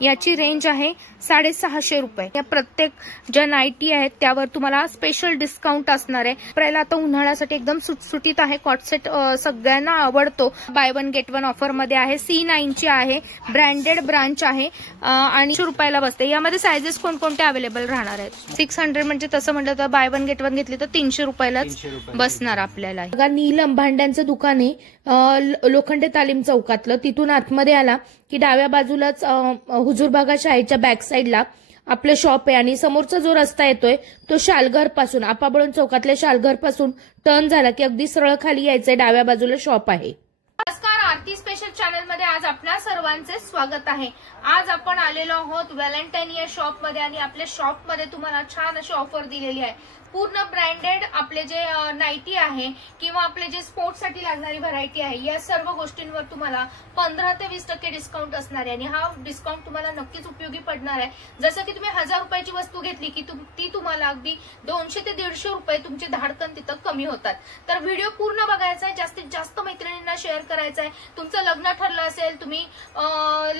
याची रेंज आहे 650 रुपये। या प्रत्येक ज्या नाईटी आहेत त्यावर तुम्हाला स्पेशल डिस्काउंट असणार आहे। आपल्याला आता उन्हाळ्यासाठी एकदम सुटसुटीत आहे। कॉट सेट सगळ्यांना आवडतो। By one get one offer मध्ये आहे। C9 ची आहे, ब्रँडेड ब्रांच आहे आणि 100 रुपयाला बसते। यामध्ये सायझेस कोणकोणते अवेलेबल राहणार आहेत? 600 म्हणजे तसं म्हटलं तर बाय वन गेट वन घेतली तर 300 रुपयालाच बसणार आपल्याला। बघा नीलम भांड्यांचं दुकान आहे लोखंडे तालीम चौकातलं। तिथून आतमध्ये आला की डाव्या बाजूलाच हुजूरबागा शाळेच्या बॅक साईडला आपलं शॉप आहे आणि समोरचा जो रस्ता येतोय तो शालघर पासून आपाबळून चौकातल्या शालघर पासून टर्न झाला की अगदी सरळ खाली यायचंय, डाव्या बाजूला शॉप आहे। नमस्कार, आरती स्पेशल चॅनल मध्ये आज आपल्या सर्वांचे स्वागत आहे। आज आपण आलेलो आहोत व्हॅलेंटाईन या शॉप मध्ये आणि आपल्या शॉप मध्ये तुम्हाला छान अशी ऑफर दिलेली आहे। पूर्ण ब्रँडेड आपले जे नाईटी आहे किंवा आपले जे स्पोर्ट्स साठी लागणारी व्हरायटी आहे या सर्व गोष्टींवर तुम्हाला 15 ते 20% डिस्काउंट असणार आहे आणि हा डिस्काउंट तुम्हाला नक्कीच उपयोगी पडणार आहे। जसं की तुम्ही 1000 रुपयाची वस्तू घेतली की ती तुम्हाला अगदी 200 ते 150 रुपये तुमचे धाडकन तिथं कमी होतात। तर व्हिडिओ पूर्ण बघायचा आहे, जास्तीत जास्त मैत्रिणींना शेअर करायचा आहे। तुमचं लग्न ठरलं असेल, तुम्ही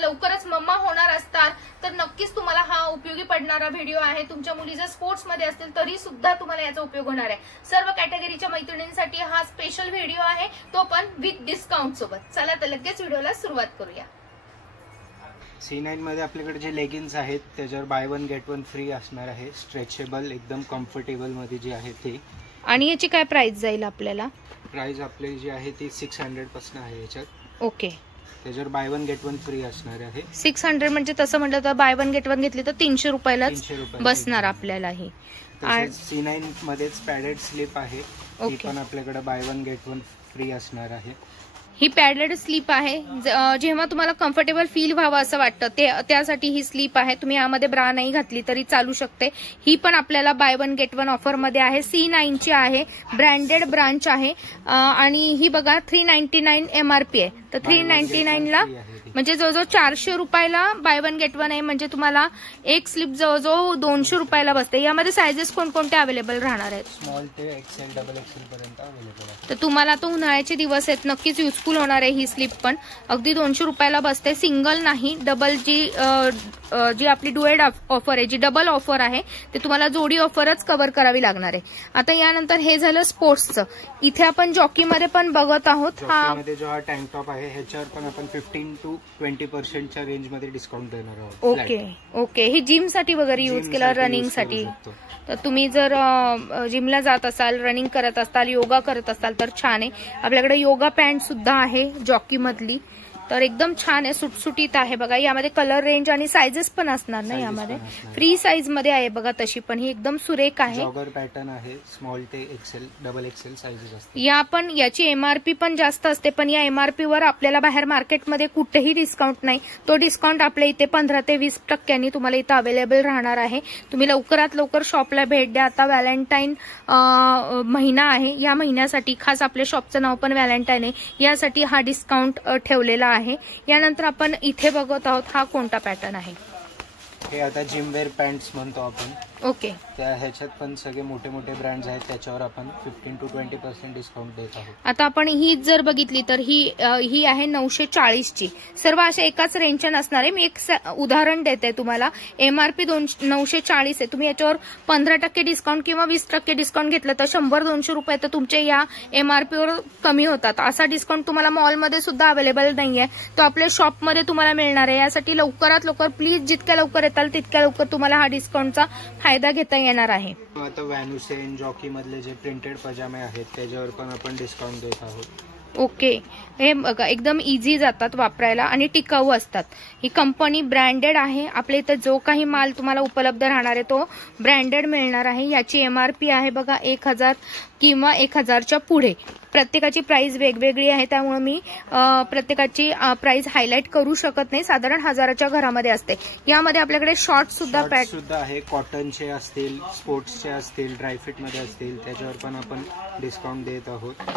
लवकरच मम्मा होणार असतात तर नक्कीच तुम्हाला हा उपयोगी पडणारा व्हिडिओ आहे। तुमच्या मुली जर स्पोर्ट्स मध्ये असतील तरी सुद्धा तुम्हाला याचा उपयोग होणार आहे। सर्व कॅटेगरीच्या मैत्रिणींसाठी हा स्पेशल व्हिडिओ आहे, तो पण विथ डिस्काउंट सोबत। चला तर लगेच व्हिडिओला सुरुवात करूया। C9 मध्ये आपल्याकडे जे लेगिन्स आहेत त्याच्यावर by one get one free असणार आहे। स्ट्रेचेबल एकदम कम्फर्टेबल मध्ये जे आहे ते। आणि याची काय प्राइस जाईल आपल्याला? प्राइस आपली जी आहे ती 600 पासून आहे याच्यात। ओके, त्याच्यावर by one get one free असणार आहे। 600 म्हणजे तसं म्हटलं तर बाय वन गेट वन घेतली तर 300 रुपयालाच बसणार आपल्याला ही। C9 मध्येच पॅडेड स्लीप आहे, ती पण आपल्याकडे by one get one free असणार आहे। ही पॅडेड स्लीप आहे, जेव्हा तुम्हाला कम्फर्टेबल फील व्हावं असं वाटतं त्यासाठी ही स्लीप आहे। तुम्ही यामध्ये ब्रा नाही घातली तरी चालू शकते। ही पण आपल्याला by one get one offer मध्ये आहे। C9 ची आहे, ब्रँडेड ब्रांच आहे आणि ही बघा 399 MRP आहे। तर 399 ला म्हणजे जवळजवळ 400 रुपयाला बाय वन गेट वन आहे, म्हणजे तुम्हाला एक स्लीप जवळजवळ 200 रुपयाला बसते। यामध्ये सायझेस कोणकोणते अवेलेबल राहणार आहेत? स्मॉल ते XL डबल XL पर्यंत अवेलेबल आहे। तर तुम्हाला तो उन्हाळ्याचे दिवस आहेत, नक्कीच युजफुल होणार आहे ही स्लीप पण। अगदी 200 रुपयाला बसते। सिंगल नाही, डबल जी आपली डुएट ऑफर आहे, जी डबल ऑफर आहे ते तुम्हाला जोडी ऑफरच कव्हर करावी लागणार आहे। आता यानंतर हे झालं स्पोर्ट्सचं। इथे आपण जॉकीमध्ये पण बघत आहोत। जॉकीमध्ये जो हा टँक टॉप आहे ह्याच्यावर पण आपण 15 to 20% रेंज मध्ये डिस्काउंट देणार आहोत। ओके ओके, ही जिम साठी वगैरे यूज केला, रनिंग साठी। तर तुम्ही जर जिमला जात असाल, रनिंग करत असाल, योगा करत असाल तर छान आहे। आपल्याकडे योगा पॅन्ट सुद्धा आहे जॉकी मधली, तर एकदम छान आहे, सुटसुटीत आहे। बघा यामध्ये कलर रेंज आणि सायझेस पण असणार ना, यामध्ये फ्री साईज मध्ये आहे बघा तशी पण। ही एकदम सुरेख आहे। जॉगर पॅटर्न आहे, स्मॉल ते XL डबल XL साइजेस असतात। या पण याची MRP पण जास्त असते, पण या MRP वर आपल्याला बाहेर मार्केटमध्ये कुठेही डिस्काउंट नाही। तो डिस्काउंट आपल्या इथे 15 ते 20% तुम्हाला इथं अवेलेबल राहणार आहे। तुम्ही लवकरात लवकर शॉपला भेट द्या। आता व्हॅलेंटाईन महिना आहे, या महिन्यासाठी खास आपल्या शॉपचं नाव पण व्हॅलेंटाईन आहे, यासाठी हा डिस्काउंट ठेवलेला आहे। यानंतर आपण इथे बघत आहोत, हा कोणता पॅटर्न आहे? हे आता जिमवेअर पॅन्ट्स म्हणतो आपण। ओके, त्या ह्याच्यात पण सगळे मोठे मोठे ब्रँड्स आहेत, त्याच्यावर आपण 15 to 20% डिस्काउंट देत आहोत। आता आपण ही जर बघितली तर ही आहे 940 ची। सर्व अशा एकाच रेंजच्या नसणार आहे। मी एक उदाहरण देते तुम्हाला। MRP 940 आहे, तुम्ही याच्यावर 15% डिस्काउंट किंवा 20% डिस्काउंट घेतलं तर 100-200 रुपये तर तुमच्या या MRP वर कमी होतात। असा डिस्काउंट तुम्हाला मॉलमध्ये सुद्धा अवेलेबल नाहीये, तो आपल्या शॉपमध्ये तुम्हाला मिळणार आहे। यासाठी लवकरात लवकर प्लीज, जितक्या लवकर येताल तितक्या लवकर तुम्हाला हा डिस्काउंटचा फायदा घेता येणार आहे। आता व्हॅनुसेन जॉकी मधले जे प्रिंटेड पजामे आहेत त्याच्यावर पण आपण डिस्काउंट देत आहोत। ओके, हे बघा एकदम इझी जातात वापरायला आणि टिकाऊ असतात। ही कंपनी ब्रँडेड आहे। आपल्या इथं जो काही माल तुम्हाला उपलब्ध राहणार आहे तो ब्रँडेड मिळणार आहे। याची MRP आहे बघा 1000 किंवा 1000च्या पुढे। प्रत्येकाची प्राइस वेगवेगळी आहे, त्यामुळे मी प्रत्येकाची प्राइस हायलाइट करू शकत नाही। साधारण 1000च्या घरामध्ये असते। यामध्ये आपल्याकडे शॉर्ट सुद्धा आहे, कॉटनचे असतील, स्पोर्ट्सचे असतील, ड्रायफिट मध्ये असतील, त्याच्यावर पण आपण डिस्काउंट देत आहोत।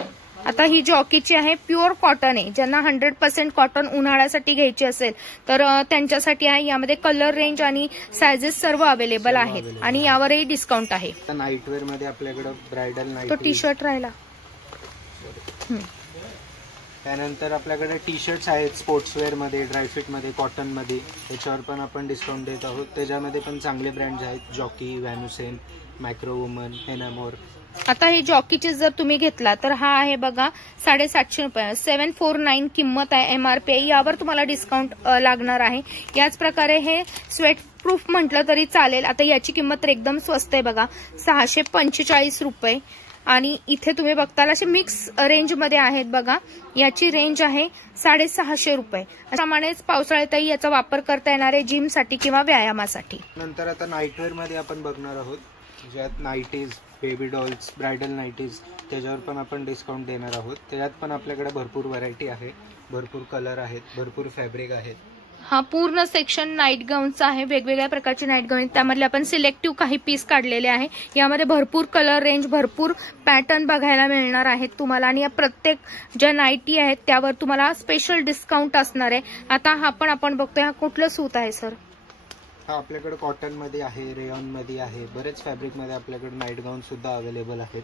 आता ही जॉकीची आहे, प्युअर कॉटन आहे। ज्यांना 100% कॉटन उन्हाळ्यासाठी घ्यायची असेल तर त्यांच्यासाठी आहे। यामध्ये कलर रेंज आणि सायझेस सर्व अवेलेबल आहेत आणि यावरही डिस्काउंट आहे। नाईटवेअर मध्ये आपल्याकडे ब्रायडल नाईट, तो टी शर्ट राहिला। त्यानंतर आपल्याकडे टी शर्ट्स आहेत स्पोर्ट्सवेअरमध्ये, ड्रायफिटमध्ये, कॉटनमध्ये, त्याच्यावर पण आपण डिस्काउंट देत आहोत. त्याच्यामध्ये पण चांगले ब्रँड्स आहेत, जॉकी, व्हॅनुसेन, मायक्रो वुमन, हेनामोर. आता हे जॉकीचे जर तुम्ही घेतला तर हा आहे बघा 750 रुपये, 749 किंमत आहे, MRP. यावर तुम्हाला डिस्काउंट लागणार आहे. याच प्रकारे हे स्वेट प्रूफ म्हटलं तरी चालेल. आता याची किंमत तर एकदम स्वस्त आहे बघा, 645 रुपये. आणि इथे तुम्ही बघताल असे मिक्स रेंज मध्ये आहेत बघा. याची रेंज आहे 650 रुपये. त्याप्रमाणेच पावसाळ्यातही याचा वापर करता येणार आहे जिमसाठी किंवा व्यायामासाठी. नंतर आता नाईटवेअर मध्ये आपण बघणार आहोत, ज्यात नाईटीज, बेबी डॉल्स, ब्रायडल नाईटीज, त्याच्यावर पण आपण डिस्काउंट देणार आहोत. त्याच्यात पण आपल्याकडे भरपूर व्हरायटी आहे, भरपूर कलर आहेत, भरपूर फॅब्रिक आहेत. हा पूर्ण सेक्शन नाईट गाऊनचा आहे. वेगवेगळ्या प्रकारचे नाईट गाऊन, त्यामधले आपण सिलेक्टिव्ह काही पीस काढलेले आहे. यामध्ये भरपूर कलर रेंज, भरपूर पॅटर्न बघायला मिळणार आहेत तुम्हाला. आणि या प्रत्येक ज्या नाईटी आहेत त्यावर तुम्हाला स्पेशल डिस्काउंट असणार आहे. आता हा पण आपण बघतोय, हा कुठलं सूत आहे सर? हा आपल्याकडे कॉटन मध्ये आहे, रेयॉन मध्ये आहे, बरेच फॅब्रिक मध्ये आपल्याकडे नाईट गाऊन सुद्धा अवेलेबल आहेत.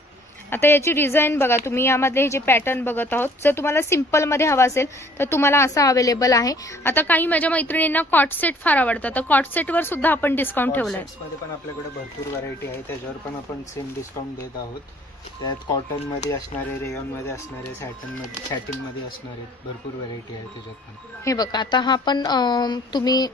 आता याची डिझाईन बघा तुम्ही, यामध्ये हे जे पॅटर्न बघत आहोत, जर तुम्हाला सिंपल मध्ये हवा असेल तर तुम्हाला असा अवेलेबल आहे. आता काही माझ्या मैत्रिणींना कॉट सेट फार आवडतात, तर कॉट सेट वर सुद्धा आपण डिस्काउंट ठेवलाय. मध्ये पण आपल्याकडे भरपूर व्हरायटी आहे, त्याच्यावर पण आपण सेम डिस्काउंट देत आहोत. त्यात कॉटन मध्ये असणारे, रेयॉन मध्ये असणारे, सॅटिन मध्ये असणारे भरपूर व्हरायटी आहे त्याच्यात पण. हे बघा, आता हा पण तुम्ही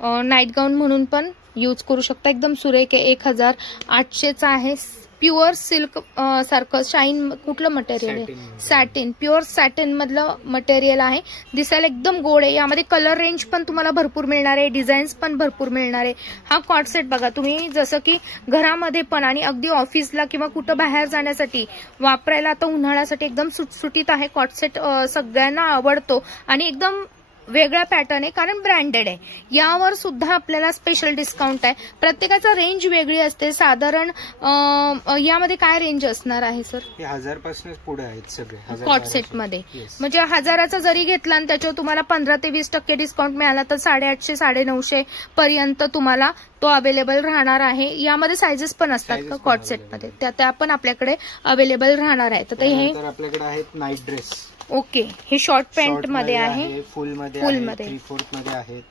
नाईट गाऊन म्हणून पण यूज करू शकता. एकदम सुरेख आहे, 1800चा आहे. प्युअर सिल्क सारखं शाईन, कुठलं मटेरियल आहे? सॅटिन, प्युअर सॅटिन मधलं मटेरियल आहे. दिसायला एकदम गोड आहे. यामध्ये कलर रेंज पण तुम्हाला भरपूर मिळणार आहे, डिझाईन्स पण भरपूर मिळणार आहे. हा कॉट सेट बघा तुम्ही, जसं की घरामध्ये पण आणि अगदी ऑफिसला किंवा कुठं बाहेर जाण्यासाठी वापरायला, आता उन्हाळ्यासाठी एकदम सुटसुटीत आहे. कॉट सेट सगळ्यांना आवडतो आणि एकदम वेगळा पॅटर्न आहे, कारण ब्रँडेड आहे. यावर सुद्धा आपल्याला स्पेशल डिस्काउंट आहे. प्रत्येकाचा रेंज वेगळी असते. साधारण यामध्ये काय रेंज असणार आहे सर? 1000 पासून पुढे आहेत सगळे कॉट सेट मध्ये. म्हणजे 1000चा जरी घेतला आणि त्याच्यावर तुम्हाला 15 ते 20% डिस्काउंट मिळाला तर 850 950 पर्यंत तुम्हाला तो अवेलेबल राहणार आहे. यामध्ये सायझेस पण असतात का कॉट सेट मध्ये? त्या पण आपल्याकडे अवेलेबल राहणार आहेत. तर हे आपल्याकडे आहेत नाईट ड्रेस. ओके, हे शॉर्ट पॅन्ट मध्ये आहे, फुल मध्ये 3/4 मध्ये आहेत,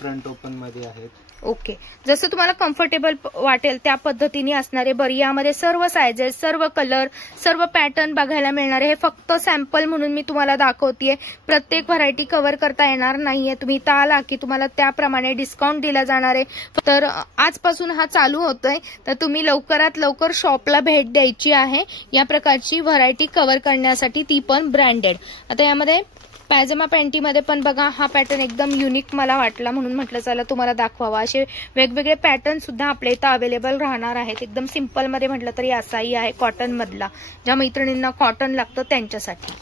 फ्रंट ओपन मध्ये आहेत. ओके, जसं तुम्हाला कम्फर्टेबल वाटेल त्या पद्धतीने असणारे. बरं, यामध्ये सर्व सायझेस, सर्व कलर, सर्व पॅटर्न बघायला मिळणार आहे. हे फक्त सॅम्पल म्हणून मी तुम्हाला दाखवतेय. प्रत्येक व्हरायटी कव्हर करता येणार नाहीये. तुम्ही इथं आला की तुम्हाला त्याप्रमाणे डिस्काउंट दिला जाणार आहे. तर आजपासून हा चालू होतोय, तर तुम्ही लवकरात लवकर शॉपला भेट द्यायची आहे या प्रकारची व्हरायटी कव्हर करण्यासाठी, ती पण ब्रँडेड. आता यामध्ये पायजमा पॅन्टीमध्ये पण बघा, हा पॅटर्न एकदम युनिक मला वाटला म्हणून म्हटलं चला तुम्हाला दाखवावा. असे वेगवेगळे पॅटर्न सुद्धा आपल्या इथं अवेलेबल राहणार आहेत. एकदम सिंपल मध्ये म्हटलं तरी असाही आहे, कॉटन मधला. ज्या मैत्रिणींना कॉटन लागतं त्यांच्यासाठी.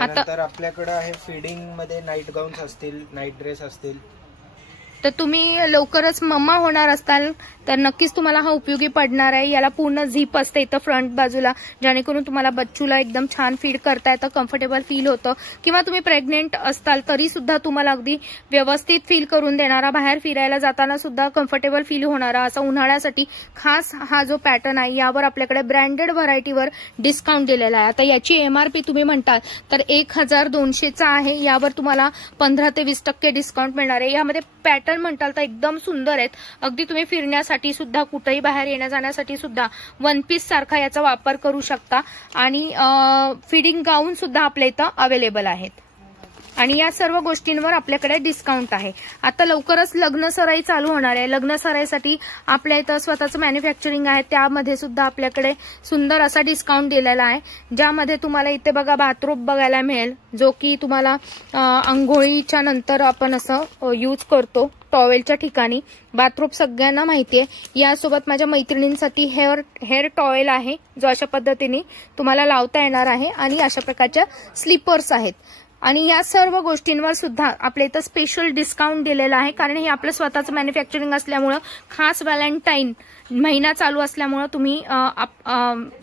आता आपल्याकडे आहे फिडिंग मध्ये नाईट गाऊन्स असतील, नाईट ड्रेस असतील. तर तुम्ही लवकरच मम्मा होणार असताल तर नक्कीच तुम्हाला हा उपयोगी पडणार आहे. याला पूर्ण झीप असते इथं फ्रंट बाजूला, जेणेकरून तुम्हाला बच्चूला एकदम छान फीड करता येतं, कम्फर्टेबल फील होतं. किंवा तुम्ही प्रेग्नेंट असताल तरी सुद्धा तुम्हाला अगदी व्यवस्थित फील करून देणारा, बाहेर फिरायला जाताना सुद्धा कम्फर्टेबल फील होणारा असा उन्हाळ्यासाठी खास हा जो पॅटर्न आहे, यावर आपल्याकडे ब्रँडेड व्हरायटीवर डिस्काउंट दिलेला आहे. आता याची MRP तुम्ही म्हणताल तर 1200चा आहे. यावर तुम्हाला 15 ते 20% डिस्काउंट मिळणार आहे. यामध्ये पॅटर्न म्हणताल तर एकदम सुंदर आहेत. अगदी तुम्ही फिरण्यासाठी सुद्धा, कुठेही बाहेर येण्या जाण्यासाठी सुद्धा वन पीस सारखा याचा वापर करू शकता. आणि फिडिंग गाऊन सुद्धा आपल्या इथं अवेलेबल आहेत. आणि या सर्व गोष्टींवर आपल्याकडे डिस्काउंट आहे. आता लवकरच लग्न सराई चालू होणार आहे. लग्न सराईसाठी आपल्या इथं स्वतःचं मॅन्युफॅक्चरिंग आहे, त्यामध्ये सुद्धा आपल्याकडे सुंदर असा डिस्काउंट दिलेला आहे. ज्यामध्ये तुम्हाला इथे बघा बाथरोब बघायला मिळेल, जो की तुम्हाला अंघोळीच्या नंतर आपण असं यूज करतो. टॉवेलच्या ठिकाणी बाथरोब सगळ्यांना माहिती आहे. यासोबत माझ्या मैत्रिणींसाठी हेअर टॉवेल आहे, जो अशा पद्धतीने तुम्हाला लावता येणार आहे. आणि अशा प्रकारच्या स्लीपर्स आहेत. आणि या सर्व गोष्टींवर सुद्धा आपल्या इथं स्पेशल डिस्काउंट दिलेला आहे, कारण हे आपलं स्वतःचं मॅन्युफॅक्चरिंग असल्यामुळं, खास व्हॅलेंटाईन महिना चालू असल्यामुळं तुम्ही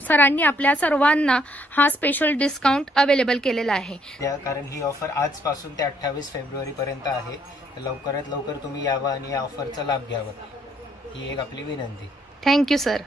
सरांनी आपल्या सर्वांना हा स्पेशल डिस्काउंट अवेलेबल केलेला आहे. कारण ही ऑफर आजपासून ते 28 फेब्रुवारी पर्यंत आहे. लवकरात लवकर तुम्ही यावं आणि या ऑफरचा लाभ घ्यावा, ही एक आपली विनंती. Thank you sir.